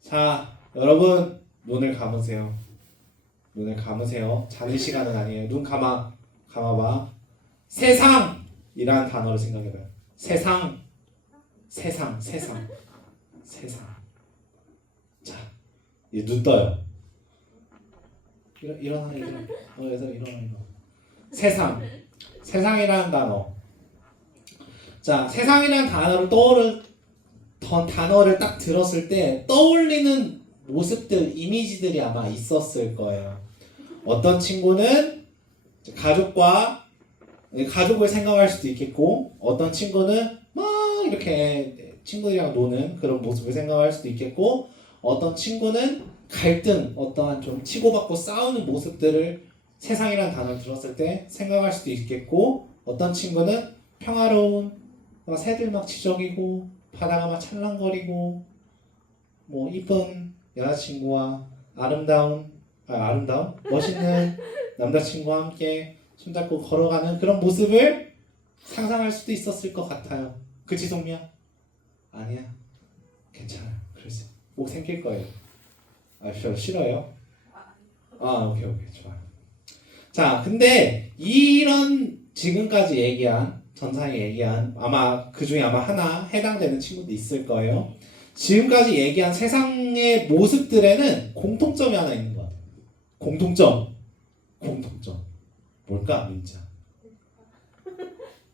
자, 여러분 눈을 감으세요. 눈을 감으세요. 자는 시간은 아니에요. 눈 감아, 감아봐. 세상이라는 단어를 생각해봐요. 세상, 세상, 세상, 세상. 자, 이제 눈 떠요. 일어, 일어나, 일어나. 어, 얘들아, 일어나, 일어나. 세상, 세상이라는 단어. 자, 세상이라는 단어를 떠오를 던 단어를 딱 들었을 때 떠올리는 모습들, 이미지들이 아마 있었을 거예요. 어떤 친구는 가족과 가족을 생각할 수도 있겠고, 어떤 친구는 막 이렇게 친구들이랑 노는 그런 모습을 생각할 수도 있겠고, 어떤 친구는 갈등, 어떠한 좀 치고받고 싸우는 모습들을 세상이라는 단어를 들었을 때 생각할 수도 있겠고, 어떤 친구는 평화로운 막 새들 막 지저귀고 바다가 막 찰랑거리고 뭐 이쁜 여자친구와 아름다운 아, 아름다운 멋있는 남자친구와 함께 손잡고 걸어가는 그런 모습을 상상할 수도 있었을 것 같아요. 그치 동미야? 아니야. 괜찮아요. 그러지. 꼭 생길 거예요. 아, 저 싫어요? 아, 오케이, 오케이. 좋아요. 자, 근데 이런 지금까지 얘기한 전상이 얘기한 아마 그 중에 아마 하나 해당되는 친구도 있을 거예요. 지금까지 얘기한 세상의 모습들에는 공통점이 하나 있는 것 같아요. 공통점. 공통점. 뭘까, 민자?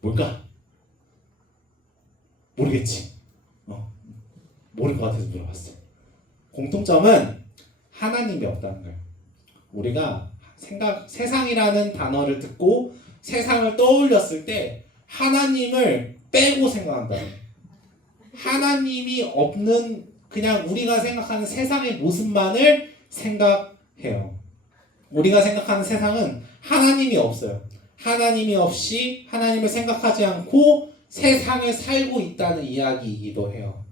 뭘까? 모르겠지. 어. 모를 것 같아서 물어봤어. 공통점은 하나님이 없다는 거예요. 우리가 생각, 세상이라는 단어를 듣고 세상을 떠올렸을 때 하나님을 빼고 생각한다. 하나님이 없는 그냥 우리가 생각하는 세상의 모습만을 생각해요. 우리가 생각하는 세상은 하나님이 없어요. 하나님이 없이 하나님을 생각하지 않고 세상에 살고 있다는 이야기이기도 해요.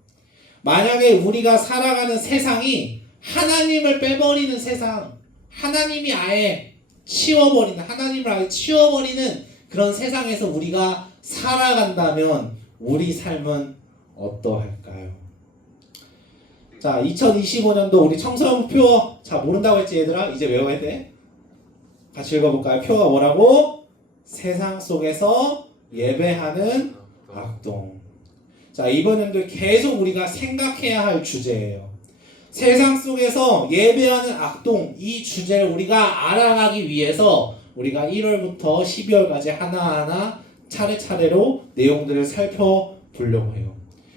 만약에 우리가 살아가는 세상이 하나님을 빼버리는 세상, 하나님이 아예 치워버리는, 하나님을 아예 치워버리는 그런 세상에서 우리가 살아간다면 우리 삶은 어떠할까요? 자, 2025년도 우리 청소년 표, 자, 모른다고 했지, 얘들아? 이제 외워야 돼. 같이 읽어볼까요? 표가 뭐라고? 세상 속에서 예배하는 악동. 자, 이번 연도에 계속 우리가 생각해야 할 주제예요. 세상 속에서 예배하는 악동, 이 주제를 우리가 알아가기 위해서 우리가 1월부터 12월까지 하나하나 차례차례로 내용들을 살펴보려고 해요.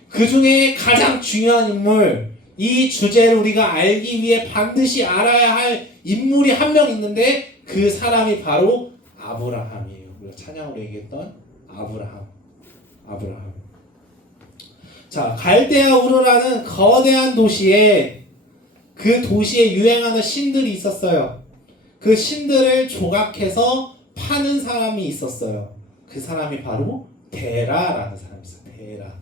그 중에 가장 중요한 인물, 이 주제를 우리가 알기 위해 반드시 알아야 할 인물이 한 명 있는데 그 사람이 바로 아브라함이에요. 우리가 찬양으로 얘기했던 아브라함. 아브라함. 자, 갈대아 우르라는 거대한 도시에 그 도시에 유행하는 신들이 있었어요. 그 신들을 조각해서 파는 사람이 있었어요. 그 사람이 바로 데라라는 사람이었어요. 데라.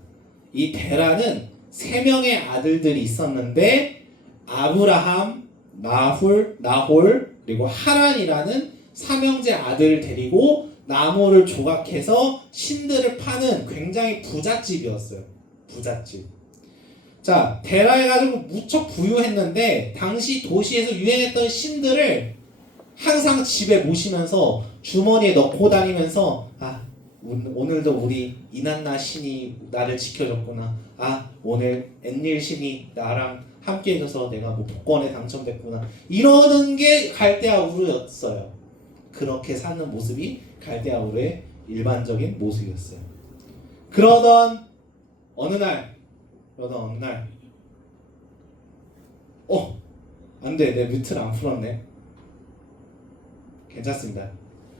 이 데라는 세 명의 아들들이 있었는데 아브라함, 나훌, 나홀 그리고 하란이라는 삼형제 아들을 데리고 나무를 조각해서 신들을 파는 굉장히 부잣집이었어요. 부잣집. 자, 데라에 가지고 무척 부유했는데 당시 도시에서 유행했던 신들을 항상 집에 모시면서 주머니에 넣고 다니면서 아 오- 오늘도 우리 이난나 신이 나를 지켜줬구나. 아 오늘 엔릴 신이 나랑 함께 해줘서 내가 뭐 복권에 당첨됐구나. 이러는 게 갈대아 우르였어요. 그렇게 사는 모습이 갈대아 우르의 일반적인 모습이었어요. 그러던 어느 날, 그러던 어느 날, 어, 안 돼, 내 뮤트를 안 풀었네. 괜찮습니다.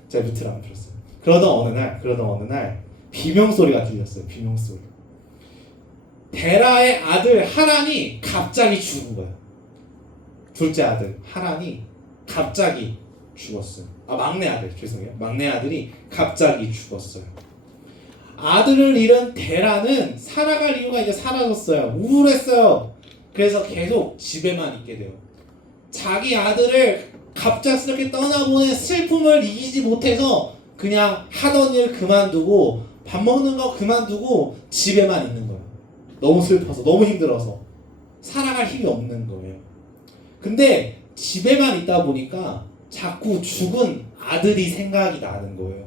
제가 뮤트를 안 풀었어요. 그러던 어느 날, 그러던 어느 날 비명 소리가 들렸어요. 비명 소리. 데라의 아들 하란이 갑자기 죽은 거예요. 둘째 아들 하란이 갑자기 죽었어요. 아 막내 아들 죄송해요. 막내 아들이 갑자기 죽었어요. 아들을 잃은 데라는 살아갈 이유가 이제 사라졌어요. 우울했어요. 그래서 계속 집에만 있게 돼요. 자기 아들을 갑작스럽게 떠나보낸 슬픔을 이기지 못해서 그냥 하던 일 그만두고 밥 먹는 거 그만두고 집에만 있는 거예요. 너무 슬퍼서 너무 힘들어서 살아갈 힘이 없는 거예요. 근데 집에만 있다 보니까 자꾸 죽은 아들이 생각이 나는 거예요.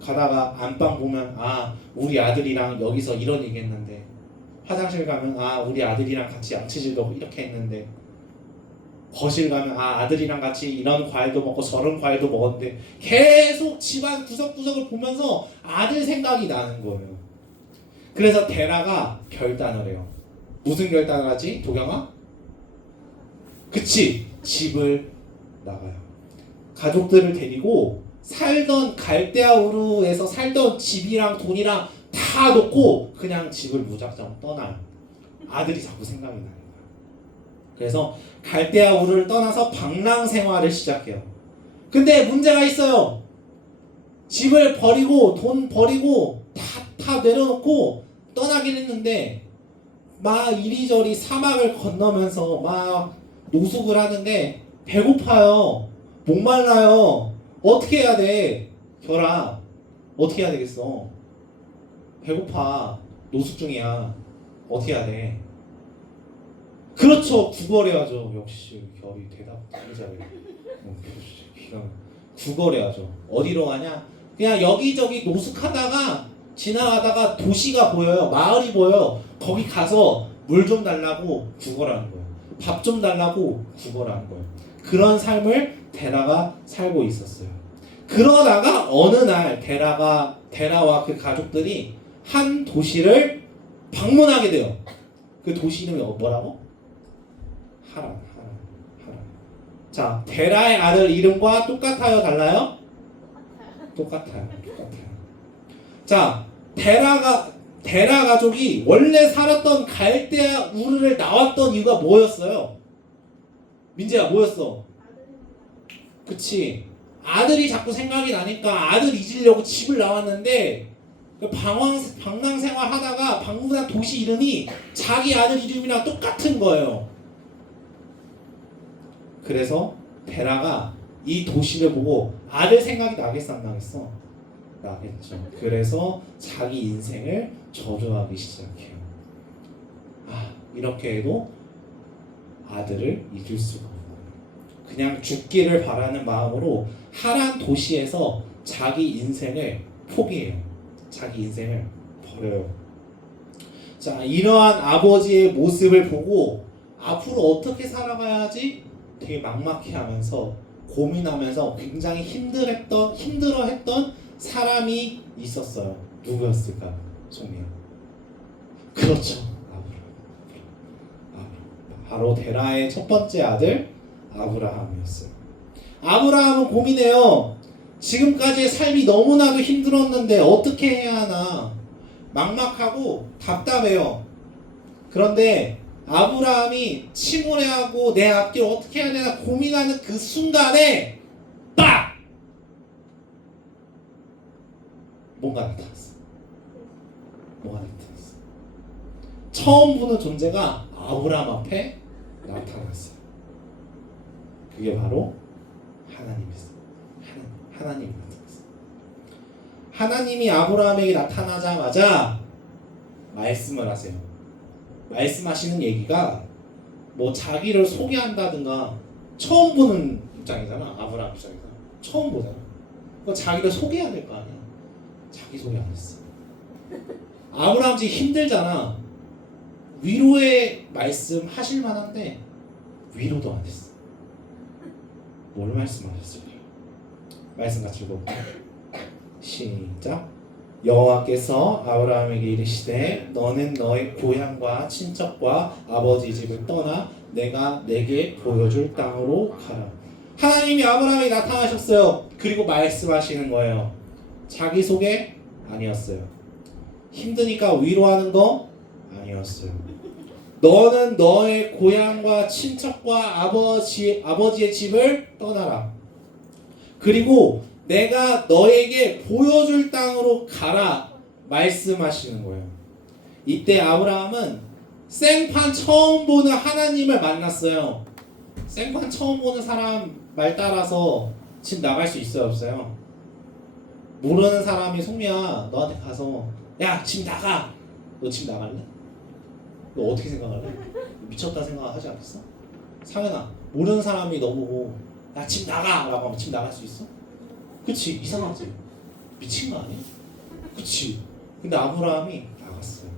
가다가 안방 보면 아 우리 아들이랑 여기서 이런 얘기했는데 화장실 가면 아 우리 아들이랑 같이 양치질도 이렇게 했는데 거실 가면 아 아들이랑 같이 이런 과일도 먹고 저런 과일도 먹었는데 계속 집안 구석구석을 보면서 아들 생각이 나는 거예요. 그래서 데라가 결단을 해요. 무슨 결단을 하지? 도경아? 그치 집을 나가요. 가족들을 데리고 살던 갈대아우르에서 살던 집이랑 돈이랑 다 놓고 그냥 집을 무작정 떠나요. 아들이 자꾸 생각이 나요. 그래서 갈대아 우르를 떠나서 방랑 생활을 시작해요. 근데 문제가 있어요. 집을 버리고 돈 버리고 다, 다 내려놓고 떠나긴 했는데 막 이리저리 사막을 건너면서 막 노숙을 하는데 배고파요. 목말라요. 어떻게 해야 돼? 결아 어떻게 해야 되겠어? 배고파. 노숙 중이야. 어떻게 해야 돼? 그렇죠. 구걸해야죠. 역시 결이 대답 되게 잘해. 어. 구걸해야죠. 어디로 가냐? 그냥 여기저기 노숙하다가 지나가다가 도시가 보여요. 마을이 보여요. 거기 가서 물 좀 달라고 구걸하는 거예요. 밥 좀 달라고 구걸하는 거예요. 그런 삶을 데라가 살고 있었어요. 그러다가 어느 날 데라가 데라와 그 가족들이 한 도시를 방문하게 돼요. 그 도시 이름이 어- 뭐라고? 하란, 하란, 하란. 자, 데라의 아들 이름과 똑같아요, 달라요? 똑같아요, 똑같아요. 자, 데라가 데라 가족이 원래 살았던 갈대아 우르를 나왔던 이유가 뭐였어요? 민재야, 뭐였어? 그치. 아들이 자꾸 생각이 나니까 아들 잊으려고 집을 나왔는데 그 방황 방랑 생활 하다가 방문한 도시 이름이 자기 아들 이름이랑 똑같은 거예요. 그래서 베라가 이 도시를 보고 아들 생각이 나겠어 안 나겠어? 나겠죠. 그래서 자기 인생을 저주하기 시작해요. 아 이렇게 해도 아들을 잊을 수가 거예요. 그냥 죽기를 바라는 마음으로 하란 도시에서 자기 인생을 포기해요. 자기 인생을 버려요. 자, 이러한 아버지의 모습을 보고 앞으로 어떻게 살아가야지 되게 막막해하면서 고민하면서 굉장히 힘들했던 힘들어했던 사람이 있었어요. 누구였을까? 송미야. 그렇죠. 아브라함. 바로 데라의 첫 번째 아들 아브라함이었어요. 아브라함은 고민해요. 지금까지의 삶이 너무나도 힘들었는데 어떻게 해야 하나 막막하고 답답해요. 그런데 아브라함이 침울해하고 내 앞길 어떻게 해야 되나 고민하는 그 순간에 빡! 뭔가 나타났어. 뭐가 나타났어. 처음 보는 존재가 아브라함 앞에 나타났어요. 그게 바로 하나님이었어요. 하나님, 하나님이 나타났어요. 하나님이 아브라함에게 나타나자마자 말씀을 하세요. 말씀하시는 얘기가 뭐 자기를 소개한다든가 처음 보는 입장이잖아. 아브라함 입장에서 처음 보잖아. 그 자기를 소개해야 될 거 아니야. 자기 소개 안 했어. 아브라함 지금 힘들잖아. 위로의 말씀 하실 만한데 위로도 안 했어. 뭘 말씀하셨을까요? 말씀 같이 읽어볼게요. 시작. 여호와께서 아브라함에게 이르시되 너는 너의 고향과 친척과 아버지 집을 떠나 내가 내게 보여줄 땅으로 가라. 하나님이 아브라함에게 나타나셨어요. 그리고 말씀하시는 거예요. 자기 소개 아니었어요. 힘드니까 위로하는 거 아니었어요. 너는 너의 고향과 친척과 아버지 아버지의 집을 떠나라. 그리고 내가 너에게 보여줄 땅으로 가라 말씀하시는 거예요. 이때 아브라함은 생판 처음 보는 하나님을 만났어요. 생판 처음 보는 사람 말 따라서 집 나갈 수 있어요 없어요? 모르는 사람이 송미야 너한테 가서 야 집 나가 너 집 나갈래? 너 어떻게 생각할래? 미쳤다 생각하지 않겠어? 상현아 모르는 사람이 너보고 야 집 나가! 라고 하면 집 나갈 수 있어? 그치 이상하지 미친 거 아니야? 그치 근데 아브라함이 나갔어요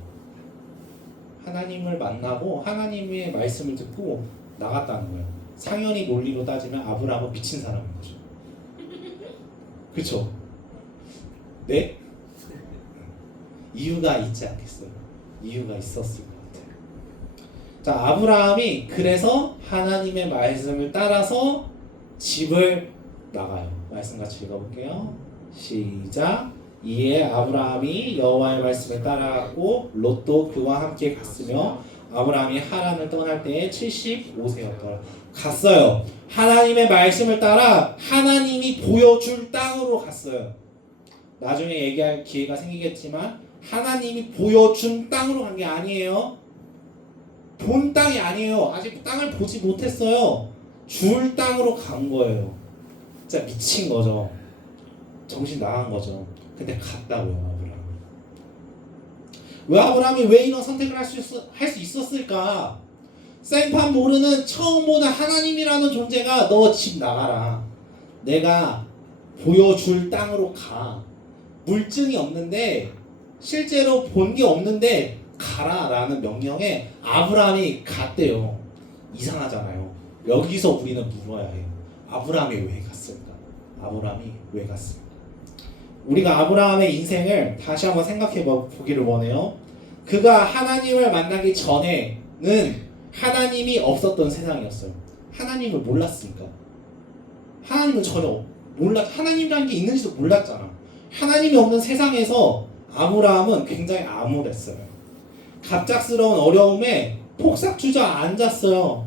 하나님을 만나고 하나님의 말씀을 듣고 나갔다는 거예요 상현이 논리로 따지면 아브라함은 미친 사람인 거죠 그쵸? 네? 이유가 있지 않겠어요? 이유가 있었을 것 같아요. 자, 아브라함이 그래서 하나님의 말씀을 따라서 집을 나가요. 말씀 같이 읽어볼게요. 시작. 이에 아브라함이 여호와의 말씀을 따라갔고 롯도 그와 함께 갔으며 아브라함이 하란을 떠날 때에 75세였더라. 갔어요. 하나님의 말씀을 따라 하나님이 보여줄 땅으로 갔어요. 나중에 얘기할 기회가 생기겠지만 하나님이 보여준 땅으로 간 게 아니에요. 본 땅이 아니에요. 아직 땅을 보지 못했어요. 줄 땅으로 간 거예요. 진짜 미친 거죠. 정신 나간 거죠. 근데 갔다고요, 아브라함. 왜 아브라함이 왜 이런 선택을 할수할수 있었을까? 생판 모르는 처음 보는 하나님이라는 존재가 너 집 나가라. 내가 보여줄 땅으로 가. 물증이 없는데 실제로 본 게 없는데 가라라는 명령에 아브라함이 갔대요. 이상하잖아요. 여기서 우리는 물어야 해요. 아브라함이 왜 갔을까? 아브라함이 왜 갔을까? 우리가 아브라함의 인생을 다시 한번 생각해 보기를 원해요. 그가 하나님을 만나기 전에는 하나님이 없었던 세상이었어요. 하나님을 몰랐으니까. 하나님은 전혀 몰랐, 하나님이라는 게 있는지도 몰랐잖아. 하나님이 없는 세상에서 아브라함은 굉장히 암울했어요. 갑작스러운 어려움에 폭삭 주저앉았어요.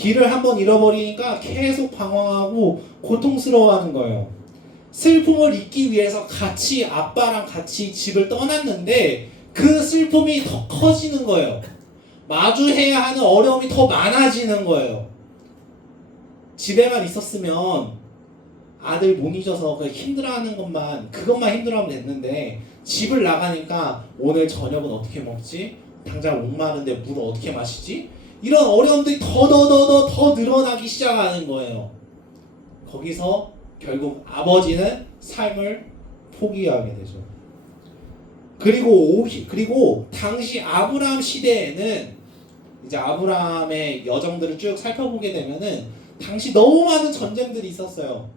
길을 한번 잃어버리니까 계속 방황하고 고통스러워하는 거예요. 슬픔을 잊기 위해서 같이 아빠랑 같이 집을 떠났는데 그 슬픔이 더 커지는 거예요. 마주해야 하는 어려움이 더 많아지는 거예요. 집에만 있었으면 아들 못 잊어서 그 힘들어하는 것만 그것만 힘들어하면 됐는데 집을 나가니까 오늘 저녁은 어떻게 먹지? 당장 목마른데 물을 어떻게 마시지? 이런 어려움들이 더 더 더 더 더 늘어나기 시작하는 거예요. 거기서 결국 아버지는 삶을 포기하게 되죠. 그리고 오 그리고 당시 아브라함 시대에는 이제 아브라함의 여정들을 쭉 살펴보게 되면은 당시 너무 많은 전쟁들이 있었어요.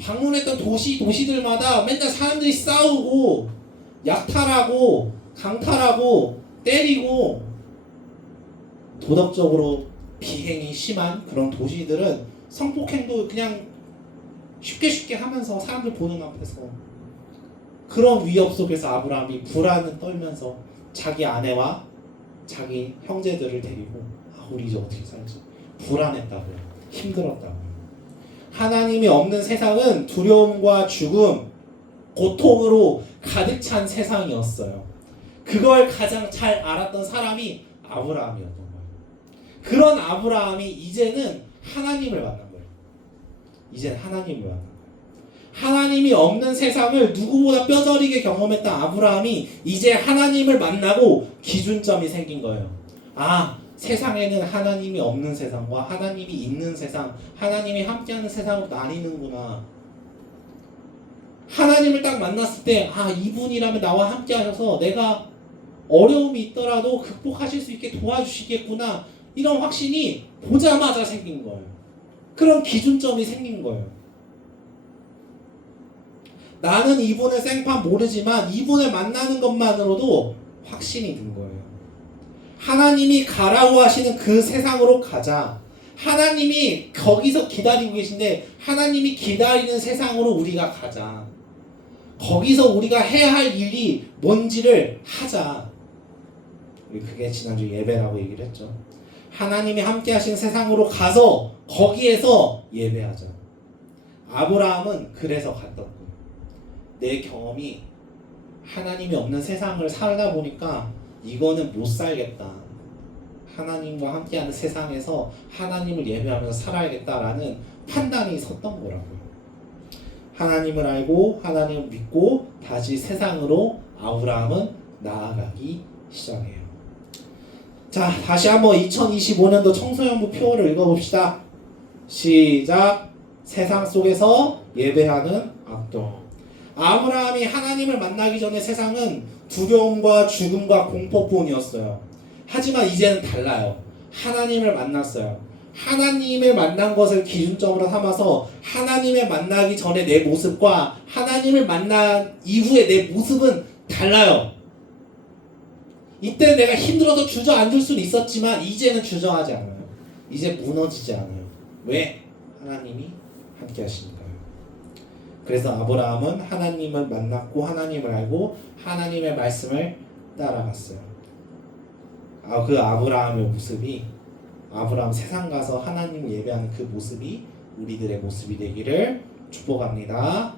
방문했던 도시 도시들마다 맨날 사람들이 싸우고 약탈하고 강탈하고 때리고 도덕적으로 비행이 심한 그런 도시들은 성폭행도 그냥 쉽게 쉽게 하면서 사람들 보는 앞에서 그런 위협 속에서 아브라함이 불안을 떨면서 자기 아내와 자기 형제들을 데리고 아 우리 이제 어떻게 살지? 불안했다고요 힘들었다고요 하나님이 없는 세상은 두려움과 죽음 고통으로 가득 찬 세상이었어요. 그걸 가장 잘 알았던 사람이 아브라함이었던 그런 아브라함이 이제는 하나님을 만난 거예요 이제는 하나님을 만난 거예요 하나님이 없는 세상을 누구보다 뼈저리게 경험했던 아브라함이 이제 하나님을 만나고 기준점이 생긴 거예요. 아, 세상에는 하나님이 없는 세상과 하나님이 있는 세상, 하나님이 함께하는 세상으로 나뉘는구나. 하나님을 딱 만났을 때, 아, 이분이라면 나와 함께 하셔서 내가 어려움이 있더라도 극복하실 수 있게 도와주시겠구나. 이런 확신이 보자마자 생긴 거예요. 그런 기준점이 생긴 거예요. 나는 이분의 생판 모르지만 이분을 만나는 것만으로도 확신이 든 거예요. 하나님이 가라고 하시는 그 세상으로 가자. 하나님이 거기서 기다리고 계신데 하나님이 기다리는 세상으로 우리가 가자. 거기서 우리가 해야 할 일이 뭔지를 하자. 그게 지난주 예배라고 얘기를 했죠. 하나님이 함께 하신 세상으로 가서 거기에서 예배하자. 아브라함은 그래서 갔던 거예요. 내 경험이 하나님이 없는 세상을 살다 보니까 이거는 못 살겠다. 하나님과 함께하는 세상에서 하나님을 예배하면서 살아야겠다라는 판단이 섰던 거라고요. 하나님을 알고 하나님을 믿고 다시 세상으로 아브라함은 나아가기 시작해요. 자, 다시 한번 2025년도 청소년부 표를 읽어봅시다. 시작. 세상 속에서 예배하는 악동. 아브라함이 하나님을 만나기 전에 세상은 두려움과 죽음과 공포뿐이었어요. 하지만 이제는 달라요. 하나님을 만났어요. 하나님을 만난 것을 기준점으로 삼아서 하나님을 만나기 전에 내 모습과 하나님을 만난 이후에 내 모습은 달라요. 이때 내가 힘들어서 주저앉을 수는 있었지만 이제는 주저하지 않아요. 이제 무너지지 않아요. 왜? 하나님이 함께 하시니까요. 그래서 아브라함은 하나님을 만났고 하나님을 알고 하나님의 말씀을 따라갔어요. 아, 그 아브라함의 모습이 아브라함 세상 가서 하나님을 예배하는 그 모습이 우리들의 모습이 되기를 축복합니다.